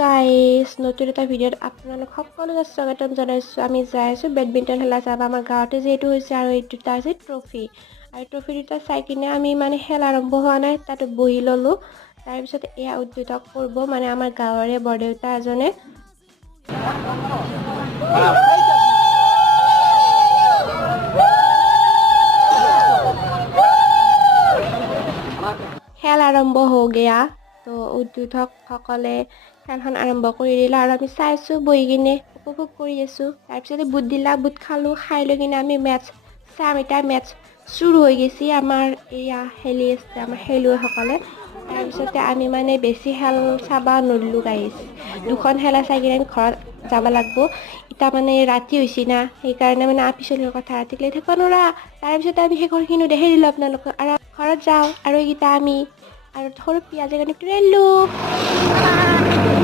Guys নতুন এটা ভিডিঅ'ত আপোনালোক সকলোকে স্বাগতম জনাইছোঁ। আমি যাই আছোঁ বেডমিণ্টন খেলা চাব। আমাৰ গাঁৱতে যিহেতু হৈছে আৰু এই দুটা আছে ট্ৰফি আৰু ট্ৰফি দুটা চাই কিনে আমি মানে খেল আৰম্ভ হোৱা নাই তাতে বহি ল'লোঁ। তাৰপিছত এয়া উদ্বোধক কৰিব মানে আমাৰ গাঁৱৰে বৰদেউতা এজনে। খেল আৰম্ভ হৈ গয়া তো উদ্বোধক সকলে খেলখন আৰম্ভ কৰি দিলে আৰু আমি চাইছোঁ বহি কিনে উপভোগ কৰি আছোঁ। তাৰপিছতে বুট দিলা, বুট খালোঁ, খাই লৈ কিনে আমি মেটচ চাম। এতিয়া মেটচ চুৰু হৈ গৈছে আমাৰ এয়া খেলি আছে আমাৰ খেলুৱৈসকলে। তাৰপিছতে আমি মানে বেছি খেল চাব নৰলোঁ গাইছ। দুখন খেলা চাই কিনে আমি ঘৰত যাব লাগিব। এতিয়া মানে ৰাতি হৈছে না সেইকাৰণে মানে পিছলৈ কথা ৰাতি লৈ থাকিব নোৱাৰা। তাৰপিছতে আমি সেইখনখিনি দেখাই দিলোঁ আপোনালোকক আৰু ঘৰত যাওঁ আৰু এইকেইটা আমি আৰু সৰু পিঁয়াজৰ কাৰণে তুলিলোঁ।